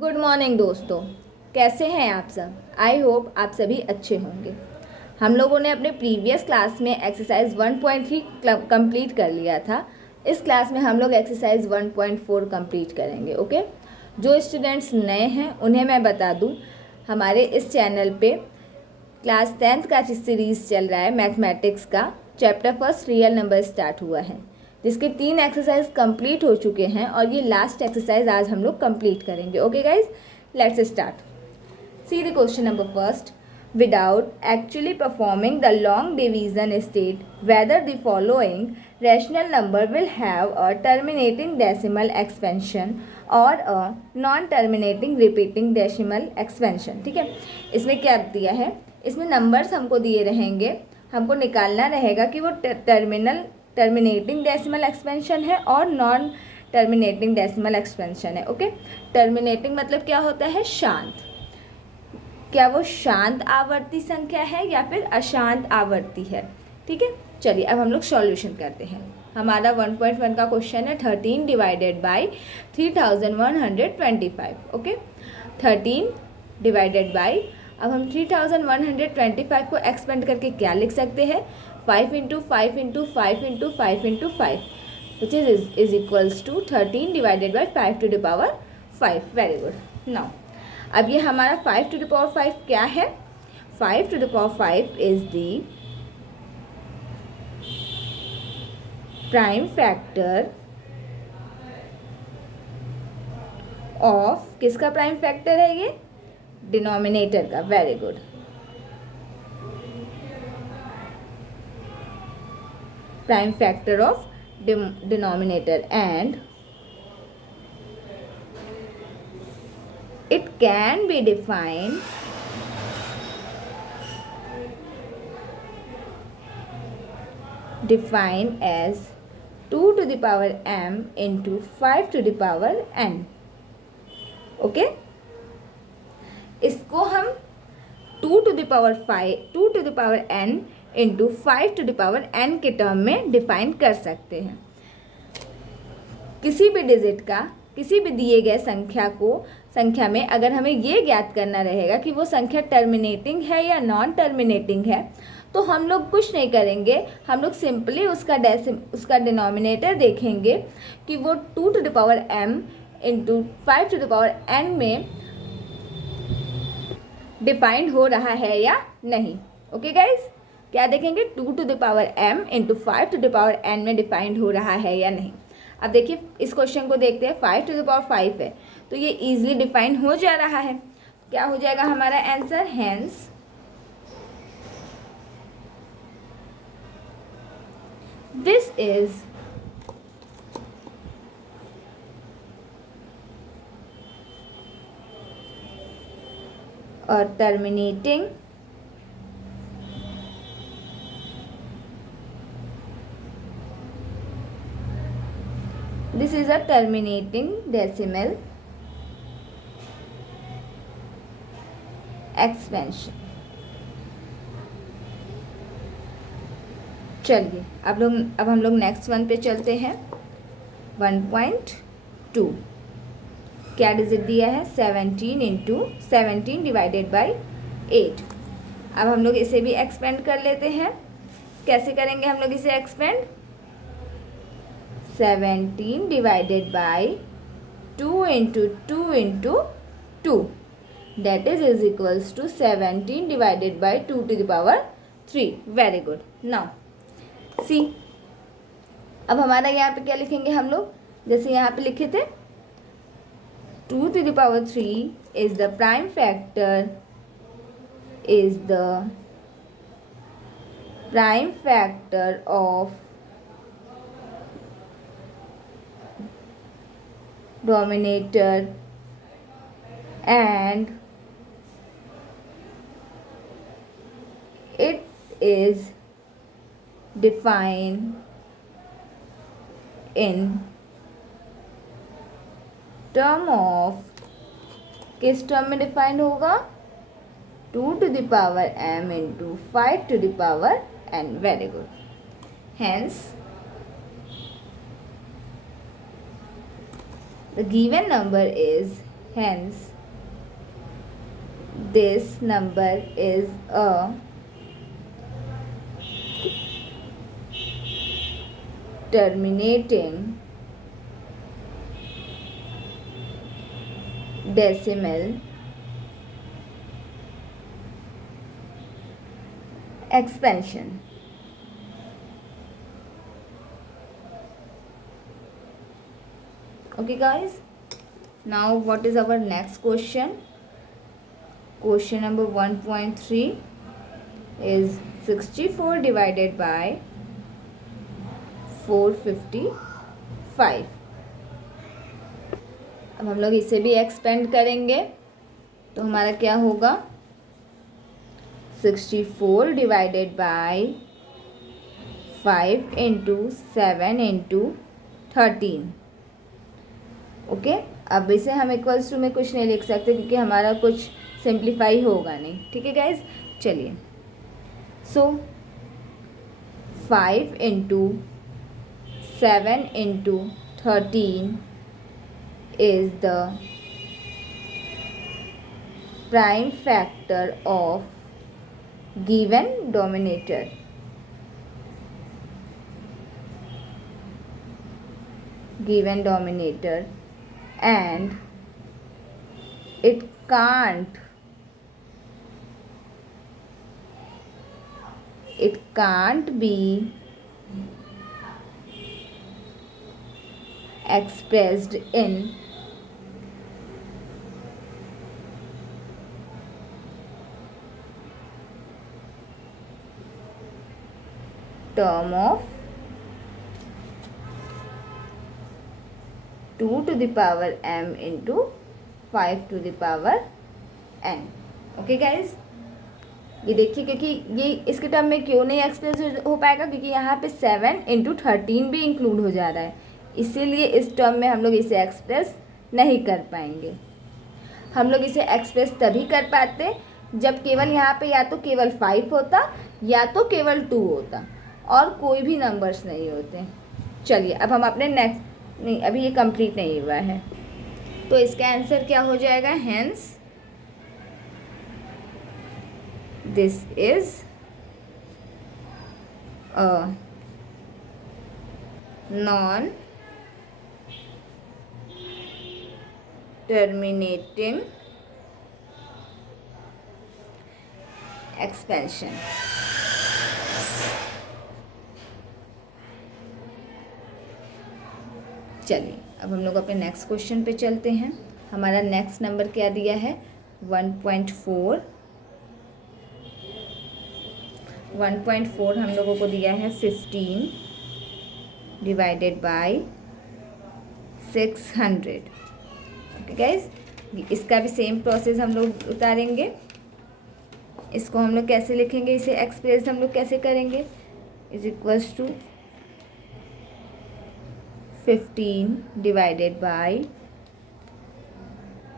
Good morning दोस्तों, कैसे हैं आप सब। आई होप आप सभी अच्छे होंगे। हम लोगों ने अपने प्रीवियस क्लास में एक्सरसाइज 1.3 कंप्लीट कर लिया था। इस क्लास में हम लोग एक्सरसाइज 1.4 कंप्लीट करेंगे। ओके, जो स्टूडेंट्स नए हैं उन्हें मैं बता दूं, हमारे इस चैनल पे क्लास 10th का सीरीज़ चल रहा है मैथमेटिक्स का। Chapter first real number start हुआ है, जिसके 3 एक्सरसाइज कंप्लीट हो चुके हैं और ये लास्ट एक्सरसाइज आज हम लोग कंप्लीट करेंगे। Okay guys, let's start. See the question number first. Without actually performing the long division state whether the following rational number will have a terminating decimal expansion और a non terminating repeating decimal expansion. ठीक है, इसमें क्या दिया है, इसमें numbers हमको दिए रहेंगे, हमको निकालना रहेगा कि वो टर्मिनेटिंग डेसिमल एक्सपेंशन है और नॉन टर्मिनेटिंग डेसिमल एक्सपेंशन है। ओके, टर्मिनेटिंग मतलब क्या होता है, शांत। क्या वो शांत आवर्ती संख्या है या फिर अशांत आवर्ती है। ठीक है, चलिए अब हम लोग सॉल्यूशन करते हैं। हमारा 1.1 का क्वेश्चन है 13 divided by 3125। Okay, 13 divided by, अब हम 3125 को एक्सपेंड करके क्या लिख सकते हैं, 5 into 5 into 5 into 5 into 5 which is equals to 13 divided by 5 to the power 5। Very good. Now अब ये हमारा 5 टू द पावर 5 क्या है, 5 to the power 5 is the prime factor of, किसका प्राइम फैक्टर है ये, डिनोमिनेटर का। Very good. Prime factor of denominator and it can be defined as 2 to the power m into 5 to the power n। Okay, इसको हम 2 to the power 5 2 to the power n into 5 to the power n के term में define कर सकते हैं। किसी भी digit का, किसी भी दिए गए संख्या में अगर हमें ये ज्ञात करना रहेगा कि वो संख्या टर्मिनेटिंग है या नॉन टर्मिनेटिंग है, तो हम लोग कुछ नहीं करेंगे, हम लोग सिंपली उसका डिनोमिनेटर देखेंगे कि वो 2 to the power m into 5 to the power n में डिफाइंड हो रहा है या नहीं। ओके गाइज, क्या देखेंगे, 2 to the power m into 5 to the power n में डिफाइंड हो रहा है या नहीं। अब देखिए इस क्वेश्चन को देखते हैं, 5 टू द पावर 5 है तो ये इजीली डिफाइन हो जा रहा है। क्या हो जाएगा हमारा आंसर, हेंस दिस इज और terminating this is a terminating decimal expansion। चलिए अब हम लोग नेक्स्ट वन पे चलते हैं। 1.2 क्या डिजिट दिया है, 17 इंटू 17 डिवाइडेड बाई 8। अब हम लोग इसे भी एक्सपेंड कर लेते हैं। कैसे करेंगे हम लोग इसे expand, 17 divided by 2 into 2 into 2 that is equals to 17 divided by 2 to the power 3। Very good. Now see, अब हमारा यहाँ पे क्या लिखेंगे हम लोग, जैसे यहाँ पे लिखे थे 2 to the power 3 is the prime factor of denominator and it is defined in term of, किस टर्म में डिफाइंड होगा, 2 to the power m into 5 to the power n। Very good. Hence the given number is hence this number is a terminating decimal expansion. Okay guys, now what is our next question? Question number 1.3 is 64 divided by 455. अब हम लोग इसे भी expand करेंगे तो हमारा क्या होगा? 64 divided by 5 into 7 into 13. Okay, अब इसे हम इक्वल्स टू में कुछ नहीं लिख सकते क्योंकि हमारा कुछ सिंप्लीफाई होगा नहीं. ठीक है गाइज, चलिए. सो 5 into 7 into 13 is the prime factor of given denominator. And it can't be expressed in term of 2 to the power m into 5 to the power n. Okay guys, ये देखिए क्योंकि ये इसके टर्म में क्यों नहीं एक्सप्रेस हो पाएगा, क्योंकि यहाँ पे 7 इंटू 13 भी इंक्लूड हो जा रहा है, इसीलिए इस टर्म में हम लोग इसे एक्सप्रेस नहीं कर पाएंगे. हम लोग इसे एक्सप्रेस तभी कर पाते जब केवल यहाँ पे या तो केवल 5 होता या तो केवल 2 होता और कोई भी नंबर्स नहीं होते. चलिए, अब हम अपने नेक्स्ट, नहीं अभी ये कंप्लीट नहीं हुआ है, तो इसका आंसर क्या हो जाएगा? Hence this is a non terminating expansion. चलिए, अब हम लोग अपने नेक्स्ट क्वेश्चन पे चलते हैं. हमारा नेक्स्ट नंबर क्या दिया है? 1.4. 1.4 हम लोगों को दिया है 15 डिवाइडेड बाय 600. ओके गाइज, इसका भी सेम प्रोसेस हम लोग उतारेंगे. इसको हम लोग कैसे लिखेंगे, इसे एक्सप्रेस हम लोग कैसे करेंगे? Is equals to 15 divided by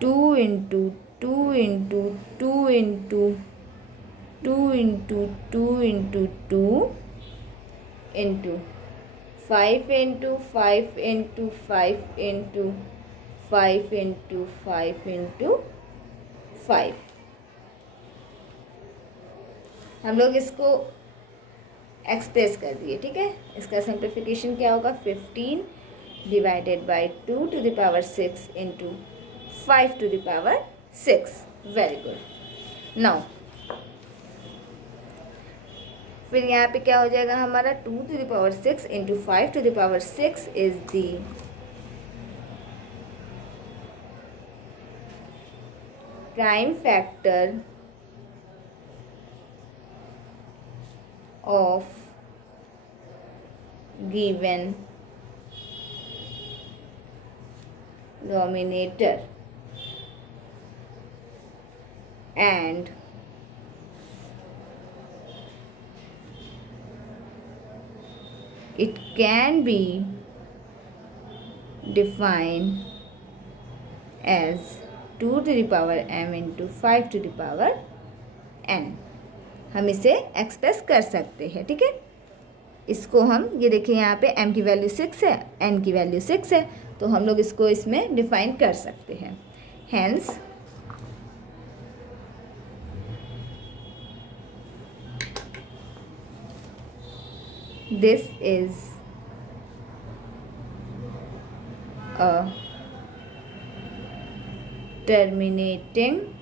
2 into 2 into 2 into 2 into 2 into 2 into 5 into 5 into 5 into 5 into 5 into 5. हम लोग इसको एक्सप्रेस कर दिए. ठीक है, इसका सिंप्लीफिकेशन क्या होगा? 15 divided by 2 to the power 6 into 5 to the power 6. Very good. Now फिर यहाँ पे क्या हो जाएगा हमारा? 2 to the power 6 into 5 to the power 6 is the prime factor of given denominator and it can be defined as 2 to the power m into 5 to the power n. हम इसे express कर सकते हैं. ठीक है, इसको हम ये देखिए यहाँ पे m की वैल्यू 6 है, n की वैल्यू 6 है, तो हम लोग इसको इसमें डिफाइन कर सकते हैं. hence this is a terminating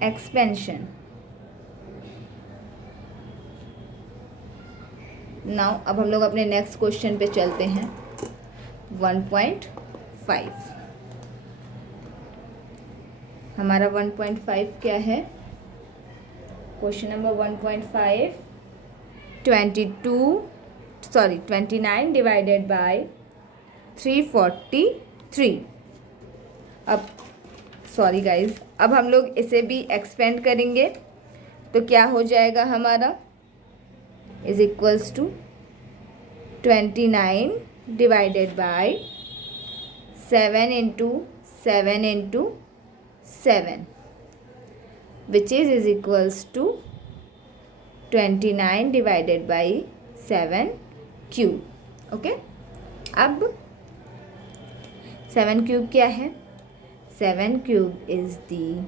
expansion. Now अब हम लोग अपने नेक्स्ट क्वेश्चन पे चलते हैं. 1.5 हमारा 1.5 क्या है? Question number 1.5 29 divided bye 343. अब सॉरी गाइज, अब हम लोग इसे भी एक्सपेंड करेंगे तो क्या हो जाएगा हमारा? Is equals to 29 divided by 7 into 7 into 7 which is equals to 29 divided by 7 cube. Okay, अब 7 क्यूब क्या है? 7 cube is the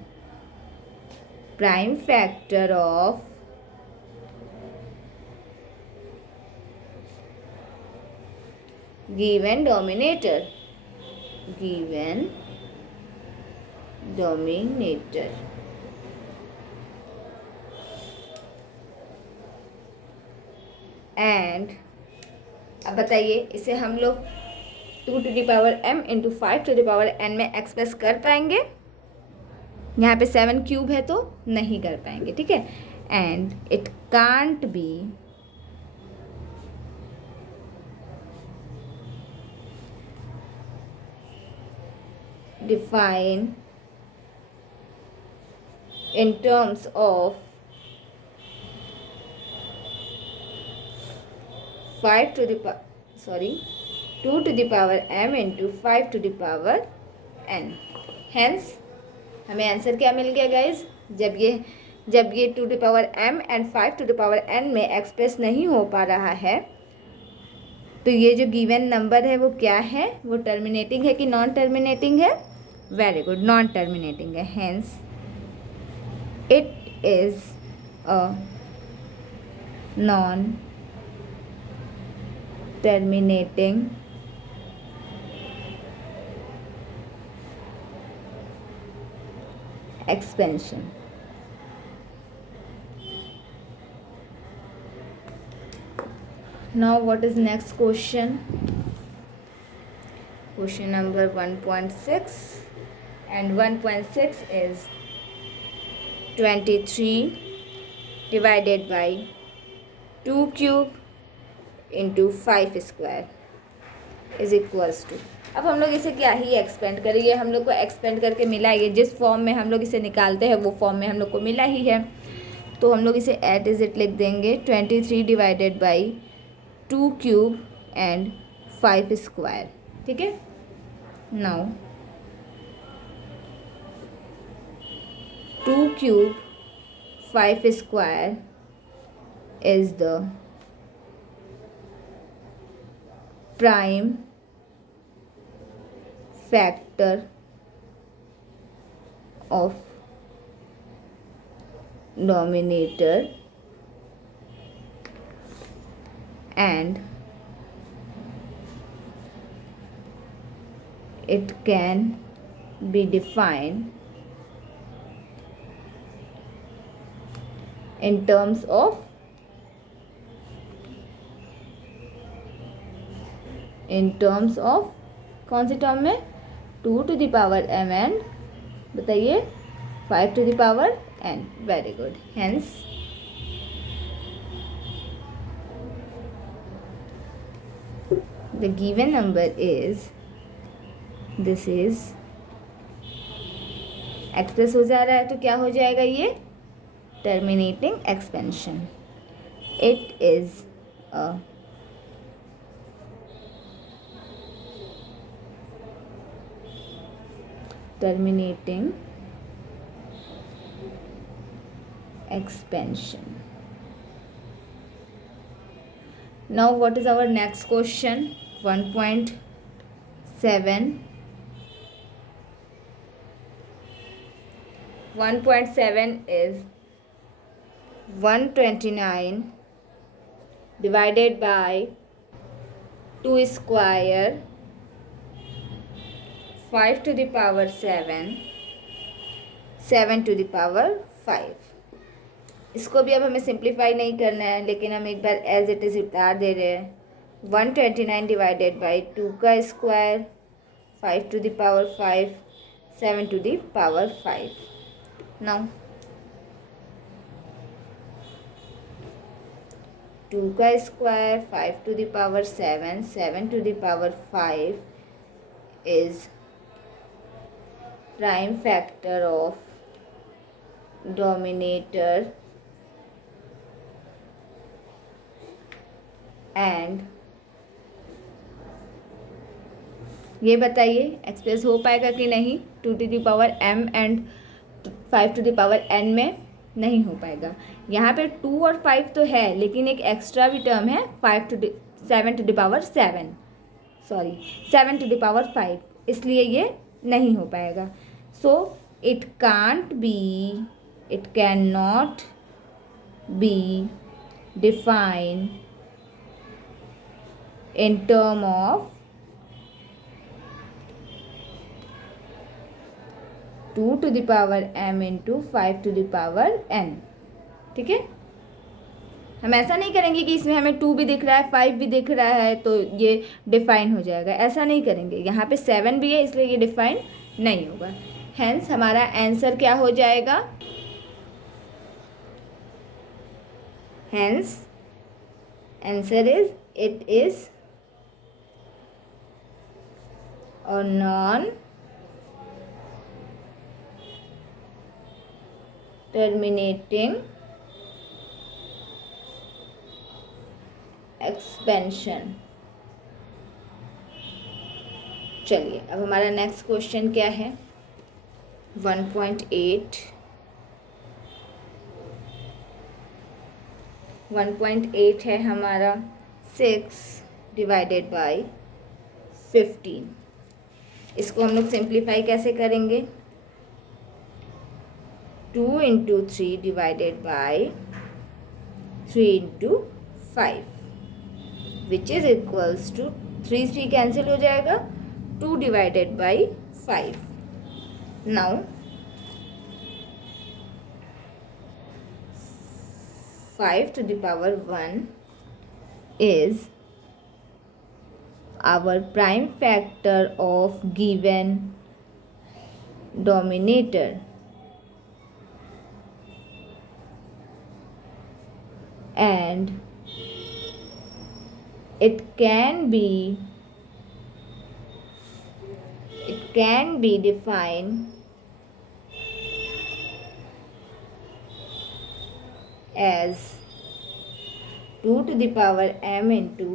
prime factor of given denominator. And अब बताइए, इसे हम लोग 2 to the power m into 5 to the power n में express कर पाएंगे? यहाँ पे 7 क्यूब है तो नहीं कर पाएंगे. ठीक है, and it can't be defined in terms of 2 to the power m into 5 to the power n. Hence हमें आंसर क्या मिल गया गाइज? जब ये 2 to the power m and 5 to the power n में एक्सप्रेस नहीं हो पा रहा है तो ये जो गिवन नंबर है वो क्या है? वो टर्मिनेटिंग है कि नॉन टर्मिनेटिंग है? वेरी गुड, नॉन टर्मिनेटिंग है. Hence it is a non terminating expansion. Now what is next question? Question number 1.6, and 1.6 is 23 divided by 2 cube into 5 square is equals to. अब हम लोग इसे क्या ही expand करेंगे? हम लोग को एक्सपेंड करके मिला है, जिस फॉर्म में हम लोग इसे निकालते हैं वो फॉर्म में हम लोग को मिला ही है, तो हम लोग इसे एट इज इट लिख देंगे. 23 divided by 2 cube and 5 square. ठीक है, now 2 cube 5 square is the prime factor of denominator and it can be defined in terms of कौन सी टर्म में? 2 to the power m and बताइए 5 to the power n. Very good. Hence the given number is, this is express हो जा रहा है तो क्या हो जाएगा? ये terminating expansion. It is a terminating expansion. Now what is our next question? 1.7 7, 1.7 is 129 divided by 2 square, 5 to the power 7, 7 to the power 5। इसको भी अब हमें सिंप्लीफाई नहीं करना है, लेकिन हम एक बार एज इट इज़ उतार दे रहे हैं। 129 डिवाइडेड बाई 2 का square, 5 to the power 5, 7 to the power 5। Now 2 का square, 5 to the power 7, 7 to the power 5 is prime factor of denominator and ये बताइए एक्सप्रेस हो पाएगा कि नहीं। 2 to the power m and 5 to the power n में नहीं हो पाएगा। यहाँ पे 2 और 5 तो है, लेकिन एक एक्स्ट्रा भी टर्म है 7 to the power 7, sorry 7 to the power 5, इसलिए ये नहीं हो पाएगा। So it can not be defined in term of 2 to the power m into 5 to the power n। ठीक है, हम ऐसा नहीं करेंगे कि इसमें हमें 2 भी दिख रहा है 5 भी दिख रहा है तो ये डिफाइन हो जाएगा, ऐसा नहीं करेंगे। यहाँ पे 7 भी है इसलिए ये डिफाइन नहीं होगा। हेंस हमारा आंसर क्या हो जाएगा, hence answer is it is or non-terminating expansion। चलिए अब हमारा नेक्स्ट क्वेश्चन क्या है, 1.8 है हमारा 6 डिवाइडेड बाई 15। इसको हम लोग सिंप्लीफाई कैसे करेंगे, 2 into 3 divided by 3 into 5 which is equals to 3 cancel हो जाएगा, 2 divided by 5। Now 5 to the power 1 is our prime factor of given denominator and it can be defined as 2 to the power m into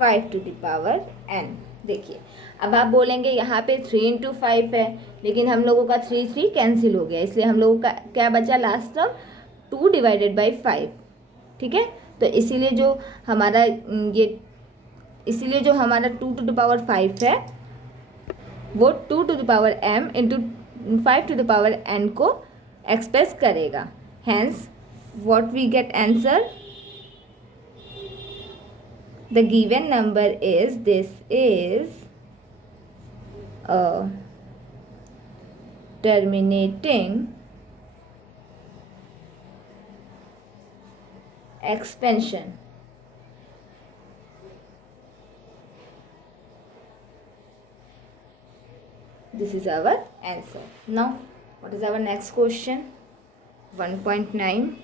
5 to the power n। देखिए अब आप बोलेंगे यहाँ पे 3 into 5 है, लेकिन हम लोगों का 3 कैंसिल हो गया, इसलिए हम लोगों का क्या बचा लास्ट टर्म, 2 डिवाइडेड बाई 5। ठीक है, तो इसीलिए जो हमारा 2 टू द पावर 5 है वो 2 to the power m into 5 to the power n को एक्सप्रेस करेगा। Hence what we get answer, the given number is, this is a terminating expansion। This is our answer। Now what is our next question, 1.9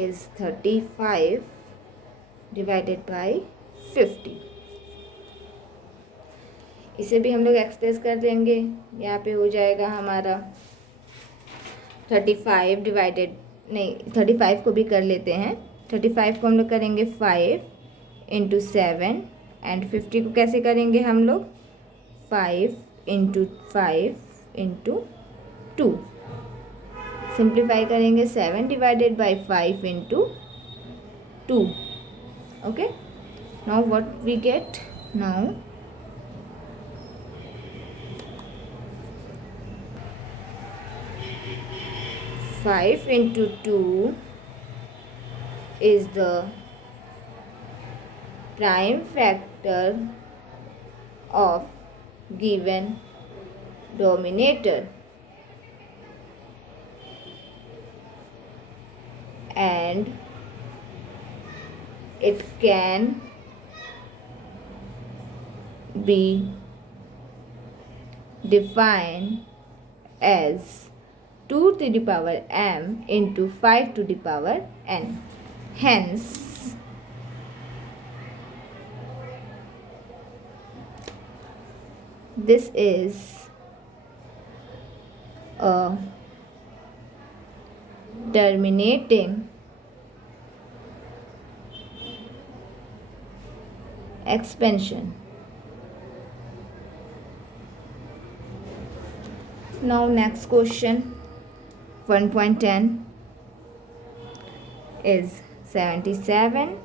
is 35 divided by 50। इसे भी हम लोग express कर देंगे, यहाँ पे हो जाएगा हमारा 35 डिवाइडेड, नहीं 35 को भी कर लेते हैं, 35 को हम लोग करेंगे 5 इंटू 7 एंड 50 को कैसे करेंगे हम लोग 5 इंटू 5 इंटू 2। सिंप्लीफाई करेंगे 7 divided by 5 into 2। Okay, now what we get, Now 5 into 2 is the prime factor of given denominator, and it can be defined as 2 to the power m into 5 to the power n. Hence, this is a terminating expansion. Now next question, 1.10 is 77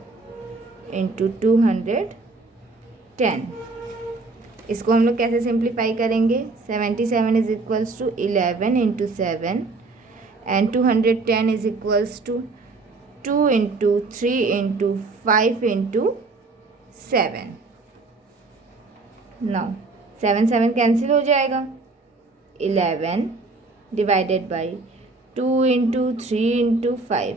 into 210. इसको हम लोग कैसे simplify करेंगे? 77 is equals to 11 into 7 and 210 is equals to 2 into 3 into 5 into 7. Now 7 cancel हो जाएगा. 11 divided by 2 into 3 into 5.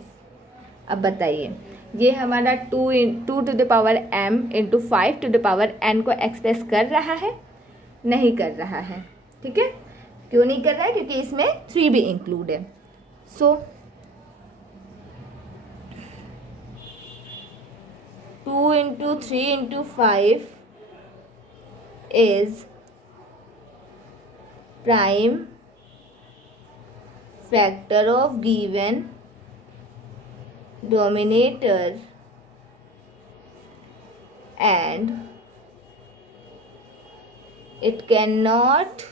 अब बताइए, ये हमारा 2 to the power m into 5 to the power n को एक्सप्रेस कर रहा है? नहीं कर रहा है. ठीक है, क्यों नहीं कर रहा है? क्योंकि इसमें 3 भी इंक्लूड है. सो 2 into 3 into 5 is prime factor of given denominator and it cannot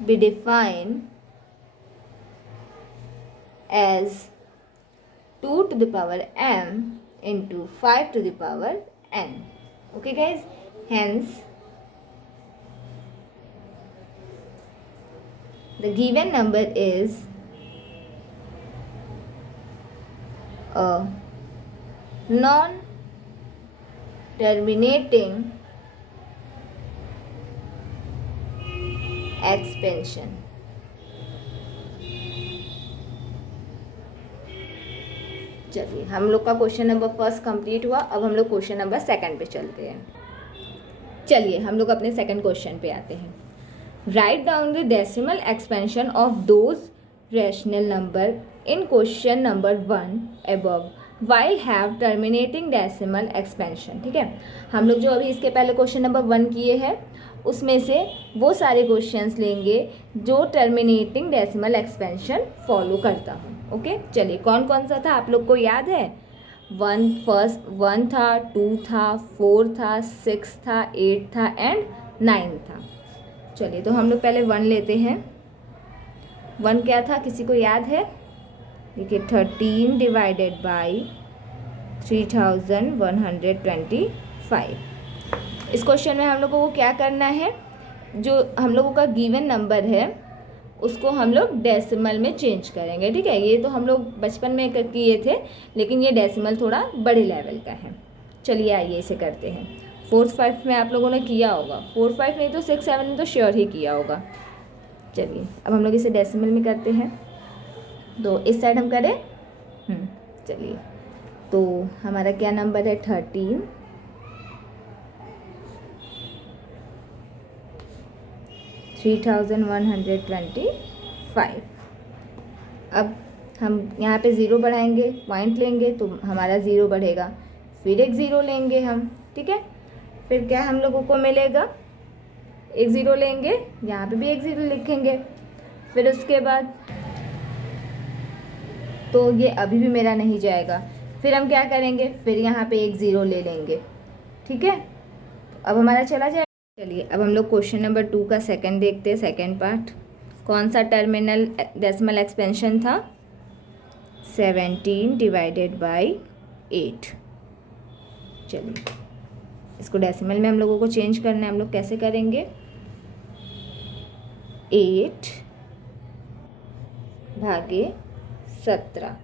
be defined as 2 to the power m into 5 to the power n. Okay guys, hence the given number is a non-terminating expansion. चलिए, हम लोग का question number first complete हुआ. अब हम लोग question number second पे चलते हैं. चलिए, हम लोग अपने सेकंड क्वेश्चन पे आते हैं. Write down the decimal expansion of those rational number in question number 1 above while have terminating decimal expansion. ठीक है, हम लोग जो अभी इसके पहले क्वेश्चन नंबर 1 किए हैं उसमें से वो सारे क्वेश्चंस लेंगे जो टर्मिनेटिंग डेसिमल एक्सपेंशन फॉलो करता हूँ. ओके, चलिए, कौन कौन सा था आप लोग को याद है? 1 था, 2 था, 4 था, 6 था, 8 था एंड 9 था. चलिए, तो हम लोग पहले 1 लेते हैं. 1 क्या था, किसी को याद है? देखिए, 13 डिवाइडेड बाई 3125. इस क्वेश्चन में हम लोगों को क्या करना है? जो हम लोगों का गिवन नंबर है उसको हम लोग डेसिमल में चेंज करेंगे. ठीक है, ये तो हम लोग बचपन में किए थे, लेकिन ये डेसिमल थोड़ा बड़े लेवल का है. चलिए, आइए इसे करते हैं. 4, 5 में आप लोगों ने किया होगा. 4, 5 नहीं तो 6, 7 में तो श्योर ही किया होगा. चलिए, अब हम लोग इसे डेसिमल में करते हैं. तो इस साइड हम करें. चलिए, तो हमारा क्या नंबर है? 13 3125. अब हम यहाँ पे ज़ीरो बढ़ाएंगे, पॉइंट लेंगे तो हमारा ज़ीरो बढ़ेगा, फिर एक ज़ीरो लेंगे हम. ठीक है, फिर क्या हम लोगों को मिलेगा? एक ज़ीरो लेंगे, यहाँ पे भी एक ज़ीरो लिखेंगे. फिर उसके बाद तो ये अभी भी मेरा नहीं जाएगा. फिर हम क्या करेंगे? फिर यहाँ पे एक ज़ीरो ले लेंगे. ठीक है, अब हमारा चला जाएगा. चलिए, अब हम लोग क्वेश्चन नंबर 2 का सेकंड देखते हैं. सेकंड पार्ट, कौन सा टर्मिनल डेसिमल एक्सपेंशन था? 17 डिवाइडेड बाई 8. चलिए इसको डेसिमल में हम लोगों को चेंज करना है। हम लोग कैसे करेंगे, 8 भागे 17,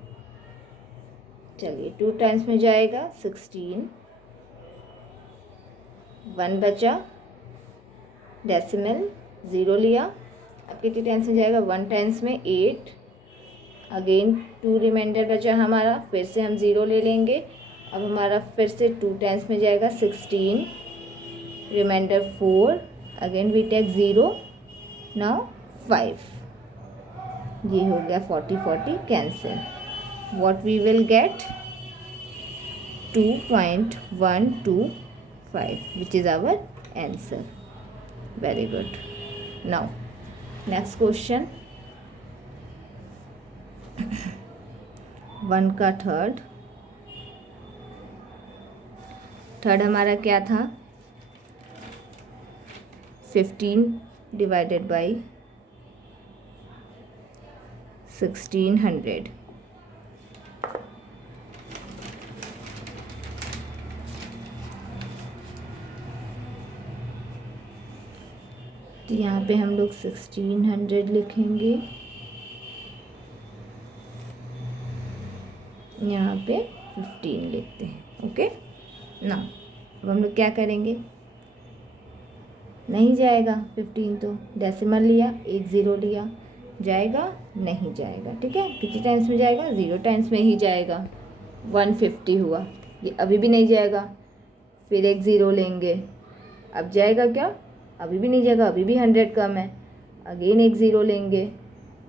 चलिए 2 टाइम्स में जाएगा 16, 1 बचा, डेसिमल 0 लिया। अब कितनी टाइम्स में जाएगा, 1 टाइम्स में 8, अगेन 2 रिमाइंडर बचा हमारा, फिर से हम 0 ले लेंगे। अब हमारा फिर से 2 टाइम्स में जाएगा 16, reminder 4, again we take 0, now 5, ये हो गया 40 cancel. What we will get 2.125 which is our answer. Very good. Now next question, 1 का थर्ड हमारा क्या था, 15 डिवाइडेड बाई 1600, तो यहाँ पे हम लोग 1600 लिखेंगे, यहाँ पे 15 लिखते हैं। ओके ना, अब हम लोग क्या करेंगे, नहीं जाएगा 15, तो डेसिमल लिया, 1 0 लिया, जाएगा नहीं जाएगा। ठीक है, कितनी टाइम्स में जाएगा, 0 टाइम्स में ही जाएगा। 150 हुआ, ये अभी भी नहीं जाएगा, फिर 1 0 लेंगे, अब जाएगा क्या, अभी भी नहीं जाएगा, अभी भी 100 कम है, अगेन 1 0 लेंगे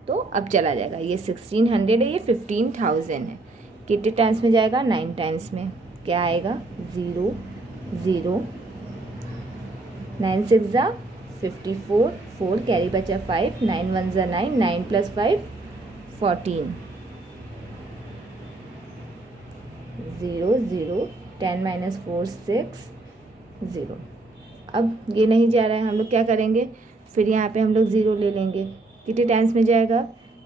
तो अब चला जाएगा। ये 1600 है, ये 15,000 है, कितने टाइम्स में जाएगा, 9 टाइम्स में। क्या आएगा, 0 0, 9 6 ज़ा 54, 4 कैरी बचा 5, 9 1 ज़ा 9, 9 + 5 14, 0 0, 10 - 4 6 0। अब ये नहीं जा रहा है, हम लोग क्या करेंगे, फिर यहाँ पे हम लोग 0 ले लेंगे, कितने टाइम्स में जाएगा,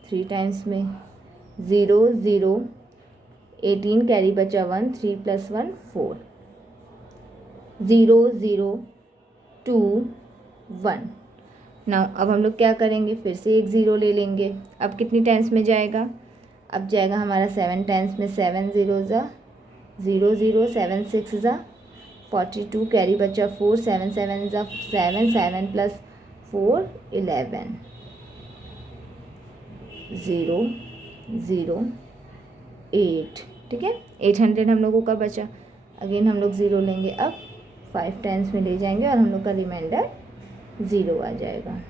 3 टाइम्स में। 0 0, 18 कैरी बचा 1, 3 + 1 4, 0 0 2 1। नाउ अब हम लोग क्या करेंगे, फिर से 1 0 ले लेंगे, अब कितनी टाइम्स में जाएगा, अब जाएगा हमारा 7 टाइम्स में। 7 0 ज़ा 0 0, 7 6 ज़ा 42 कैरी बचा 4, 7 7 ज़ा 7, 7 + 4 11, 0 0 8। ठीक है, 800 हम लोगों का बचा, अगेन हम लोग 0 लेंगे, अब 5 टाइम्स में ले जाएंगे और हम लोग का रिमाइंडर 0 आ जाएगा।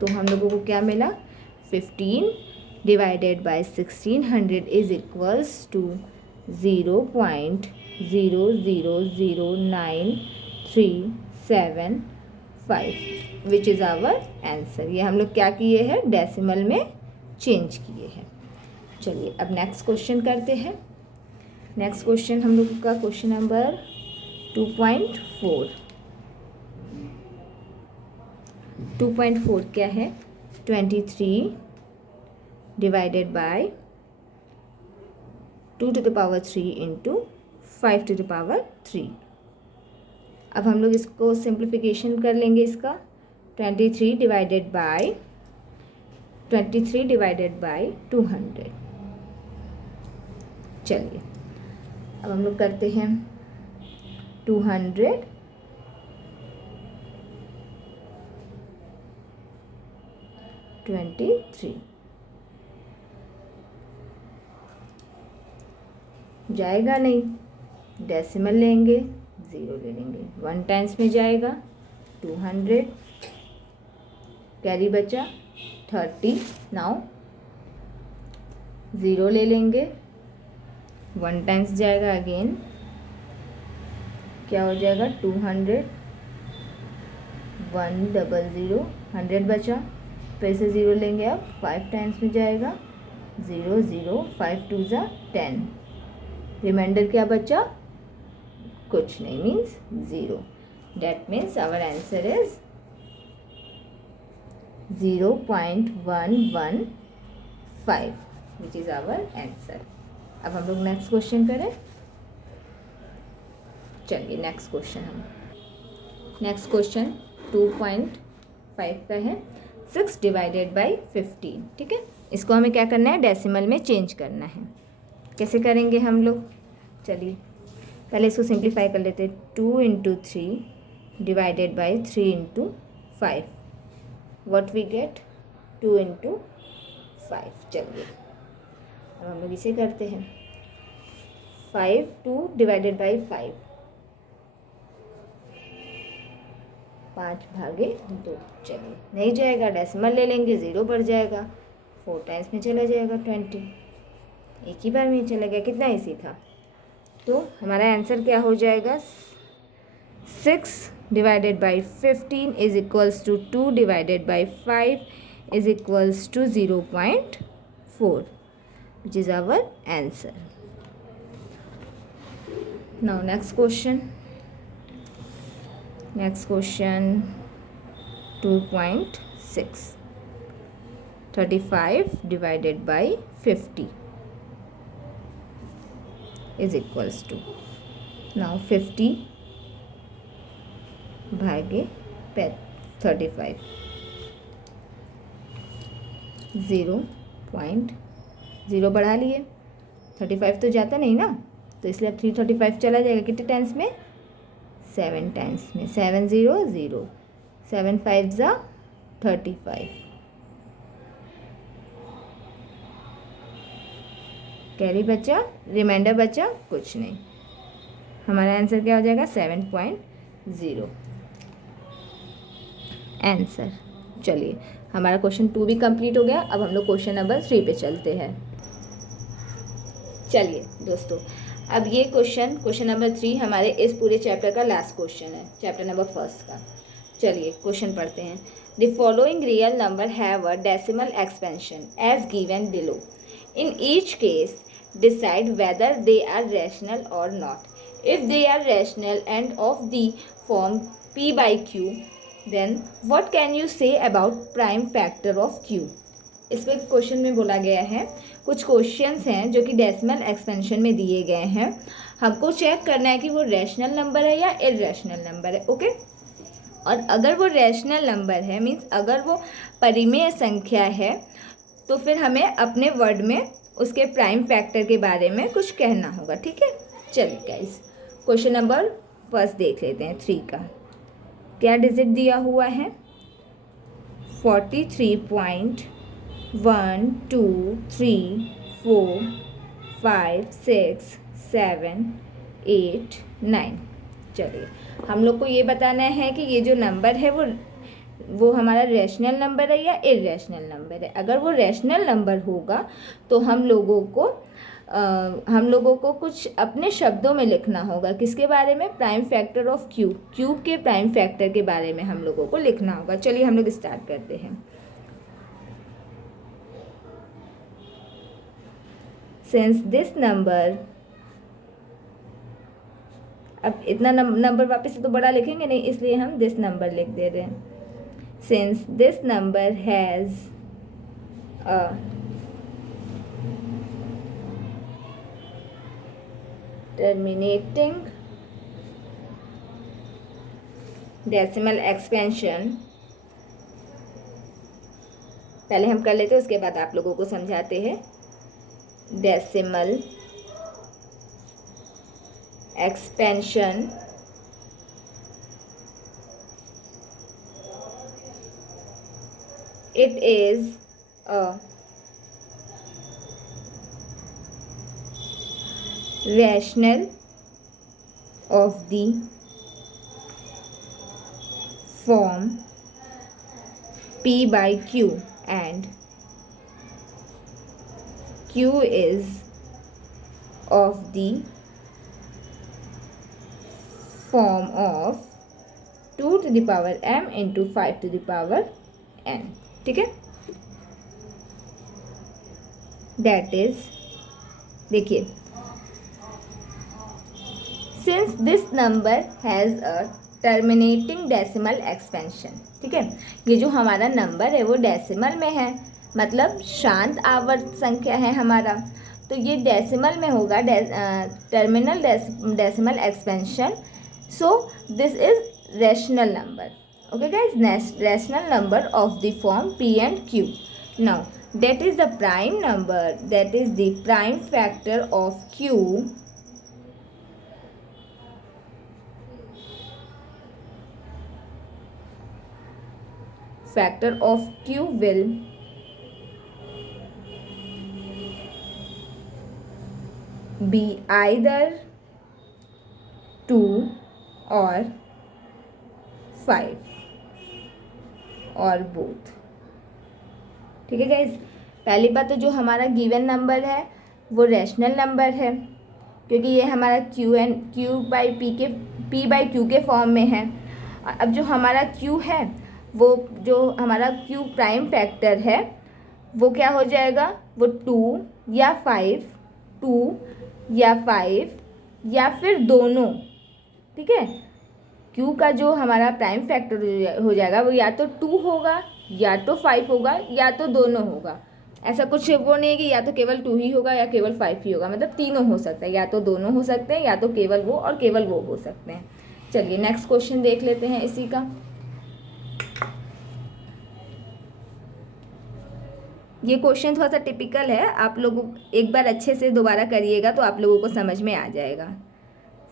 तो हम लोगों को क्या मिला, 15 divided by 1600 is equals to 0.009375 which is our answer. ये हम लोग क्या किए हैं, डेसिमल में चेंज किए हैं। चलिए अब नेक्स्ट क्वेश्चन करते हैं। नेक्स्ट क्वेश्चन हम लोग का क्वेश्चन नंबर 2.4। 2.4 क्या है, 23 divided by 2 to the power 3 into 5 to the power 3। अब हम लोग इसको सिंप्लीफिकेशन कर लेंगे इसका। 23 डिवाइडेड बाय 200। चलिए अब हम लोग करते हैं 200 23, जाएगा नहीं, डेसिमल लेंगे, 0 ले लेंगे, 1 टाइम्स में जाएगा 200, कैरी बचा 30, नाउ 0 ले लेंगे, 1 टाइम्स जाएगा, अगेन क्या हो जाएगा 200, 100, 100 बचा, फिर से 0 लेंगे, अब 5 टाइम्स में जाएगा 0 0, 5 2 ज़ा 10, रिमाइंडर क्या बचा, कुछ नहीं, means 0। That means our answer is 0.115 which is our answer. अब हम लोग नेक्स्ट क्वेश्चन करें। चलिए नेक्स्ट क्वेश्चन 2.5 का है, 6 डिवाइडेड बाई 15। ठीक है, इसको हमें क्या करना है, डेसिमल में चेंज करना है। कैसे करेंगे हम लोग, चलिए पहले इसको सिंप्लीफाई कर लेते हैं। 2 into 3 divided by 3 into 5, what we get 2 into 5। चलिए अब हम लोग इसे करते हैं। 5 2 डिवाइडेड बाई 5, 5 भागे 2। चलिए नहीं जाएगा, डेसिमल ले लेंगे, 0 बढ़ जाएगा, 4 टाइम्स में चला जाएगा 20, एक ही बार में चला गया, कितना इजी था। तो हमारा आंसर क्या हो जाएगा, 6 divided by 15 is equals to 2 divided by 5 is equals to 0.4, which is our answer. Now next question 2.6, 35 divided by 50 is equals to, now 50 भागे 35, 0.0 बढ़ा लिए, 35 तो जाता नहीं ना, तो इसलिए अब 335 चला जाएगा, कितने टाइम्स में, 7 टाइम्स में, 7 0 0, 7 5 ज़ा 35, कैरी बचा, रिमाइंडर बचा कुछ नहीं, हमारा आंसर क्या हो जाएगा 7.0 आंसर। चलिए हमारा क्वेश्चन 2 भी कंप्लीट हो गया। अब हम लोग क्वेश्चन नंबर 3 पे चलते हैं। चलिए दोस्तों, अब ये क्वेश्चन नंबर 3 हमारे इस पूरे चैप्टर का लास्ट क्वेश्चन है, चैप्टर नंबर 1 का। चलिए क्वेश्चन पढ़ते हैं। The following real number have a decimal expansion as given below. In each case decide whether they are rational or not. If they are rational and of the form p by q, then what can you say about prime factor of q? इसमें question में बोला गया है, कुछ questions हैं जो कि decimal expansion में दिए गए हैं, हमको चेक करना है कि वो रैशनल नंबर है या इररेशनल नंबर है। ओके, और अगर वो रैशनल नंबर है, मीन्स अगर वो परिमेय संख्या है, तो फिर हमें अपने वर्ड में उसके प्राइम फैक्टर के बारे में कुछ कहना होगा। ठीक है, चलिए गाइस क्वेश्चन नंबर 1 देख लेते हैं 3 का। क्या डिजिट दिया हुआ है, 43.123456789। चलिए हम लोग को ये बताना है कि ये जो नंबर है वो हमारा रैशनल नंबर है या इररेशनल नंबर है। अगर वो रैशनल नंबर होगा तो हम लोगों को कुछ अपने शब्दों में लिखना होगा। किसके बारे में, prime factor of Q, Q के प्राइम फैक्टर के बारे में हम लोगों को लिखना होगा। चलिए हम लोग स्टार्ट करते हैं। सिंस दिस नंबर, अब इतना नंबर वापस से तो बड़ा लिखेंगे नहीं, इसलिए हम दिस नंबर लिख दे रहे हैं। Since this number has a terminating decimal expansion, पहले हम कर लेते हैं, उसके बाद आप लोगों को समझाते हैं। Decimal expansion it is a rational of the form p by q and q is of the form of 2 to the power m into 5 to the power n। ठीक है, दैट इज, देखिए, since this number has a terminating decimal expansion. ठीक है, ये जो हमारा number है वो डेसिमल में है, मतलब शांत आवर्त संख्या है हमारा, तो ये डेसिमल में होगा, terminal decimal expansion. So this is rational number. Okay guys, rational number of the form p and q. Now that is the prime number, that is the prime factor of q. Factor of q will be either 2 or 5 और both. ठीक है guys, पहली बात तो जो हमारा given number है वो रैशनल नंबर है, क्योंकि ये हमारा क्यू बाई क्यू के फॉर्म में है. अब जो हमारा क्यू है, वो जो हमारा क्यू प्राइम फैक्टर है वो क्या हो जाएगा, वो 2 या 5 या फिर दोनों. ठीक है, क्यू का जो हमारा प्राइम फैक्टर हो जाएगा वो या तो 2 होगा या तो 5 होगा या तो दोनों होगा. ऐसा कुछ वो नहीं है कि या तो केवल 2 ही होगा या केवल 5 ही होगा, मतलब तीनों हो सकता है, या तो दोनों हो सकते हैं या तो केवल वो और केवल वो हो सकते हैं. चलिए नेक्स्ट क्वेश्चन देख लेते हैं इसी का. ये क्वेश्चन थोड़ा सा टिपिकल है, आप लोग एक बार अच्छे से दोबारा करिएगा तो आप लोगों को समझ में आ जाएगा.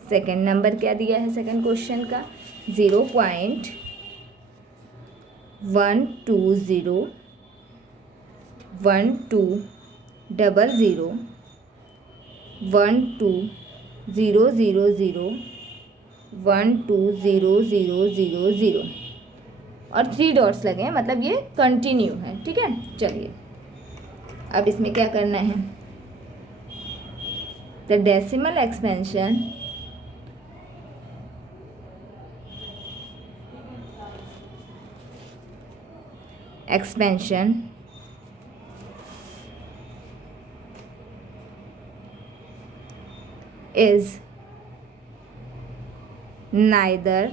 सेकंड नंबर क्या दिया है सेकंड क्वेश्चन का, 0.120 1200 120000 और 3 डॉट्स लगे हैं, मतलब ये कंटिन्यू है. ठीक है, चलिए अब इसमें क्या करना है. The decimal expansion is neither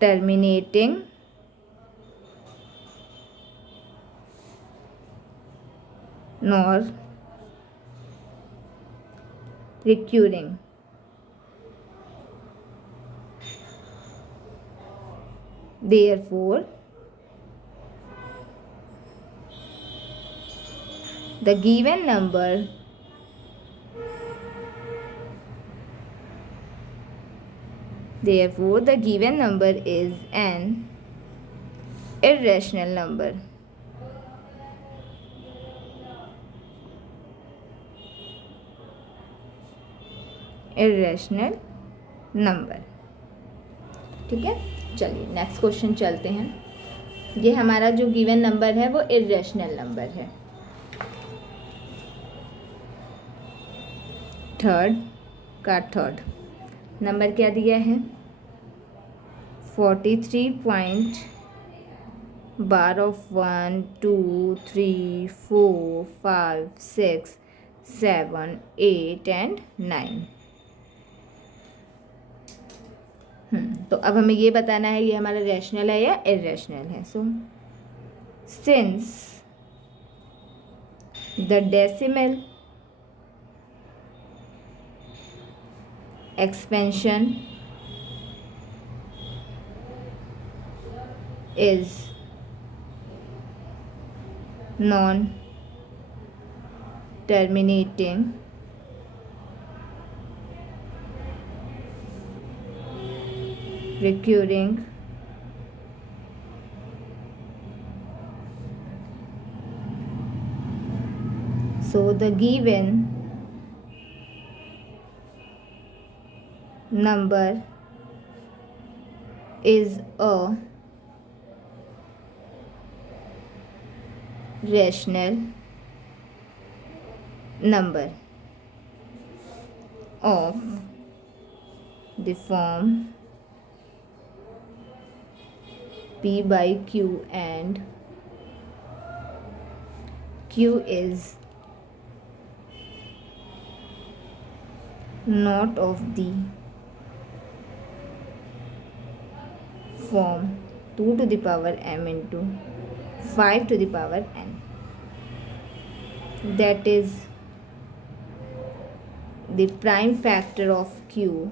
terminating nor recurring. Therefore, the given number is an irrational number. ठीक है, चलिए नेक्स्ट क्वेश्चन चलते हैं. ये हमारा जो गिवन नंबर है वो इरेशनल नंबर है. थर्ड नंबर क्या दिया है, 43 बार ऑफ 1 2 3 4 5 6 7 8 and 9. तो अब हमें ये बताना है ये हमारा रैशनल है या इरेशनल है. So since the decimal expansion is non-terminating, recurring, so the given number is a rational number of the form P by Q and Q is not of the form 2 to the power m into 5 to the power n. That is the prime factor of q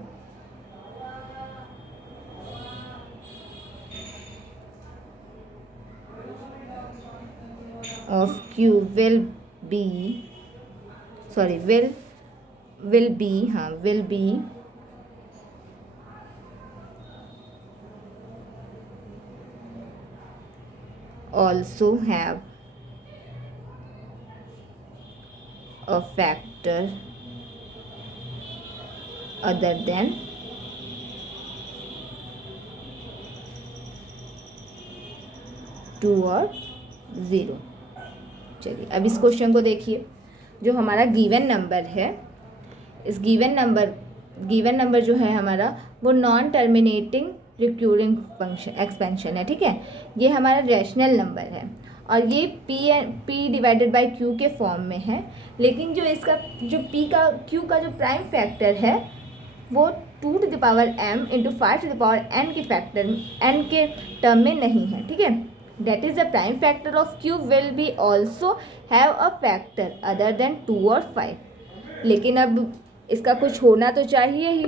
will be also have a factor other than 2 और 0। चलिए अब इस question को देखिए। जो हमारा given number है, इस गिवन नंबर जो है हमारा वो non terminating recurring function expansion है, ठीक है। ये हमारा रैशनल नंबर है और ये p डिवाइडेड बाई q के फॉर्म में है, लेकिन जो इसका जो q का जो प्राइम फैक्टर है वो 2 to the power m into 5 to the power n के फैक्टर n के टर्म में नहीं है, ठीक है। That is the prime factor of q will be also have a factor other than 2 और 5। लेकिन अब इसका कुछ होना तो चाहिए ही,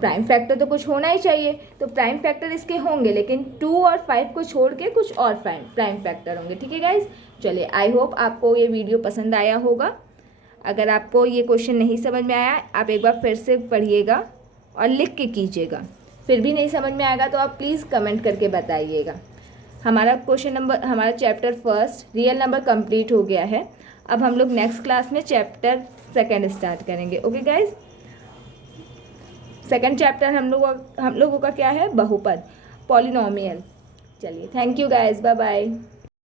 प्राइम फैक्टर तो कुछ होना ही चाहिए, तो प्राइम फैक्टर इसके होंगे, लेकिन 2 और 5 को छोड़ के कुछ और प्राइम फैक्टर होंगे, ठीक है गाइज। चलिए आई होप आपको ये वीडियो पसंद आया होगा। अगर आपको ये क्वेश्चन नहीं समझ में आया, आप एक बार फिर से पढ़िएगा और लिख के कीजिएगा। फिर भी नहीं समझ में आएगा तो आप प्लीज़ कमेंट करके बताइएगा। हमारा हमारा chapter first real number complete हो गया है। अब हम लोग नेक्स्ट क्लास में चैप्टर सेकंड स्टार्ट करेंगे। ओके गाइज, सेकंड चैप्टर हम लोगों का क्या है, बहुपद, पॉलिनोमियल। चलिए thank you guys, bye bye.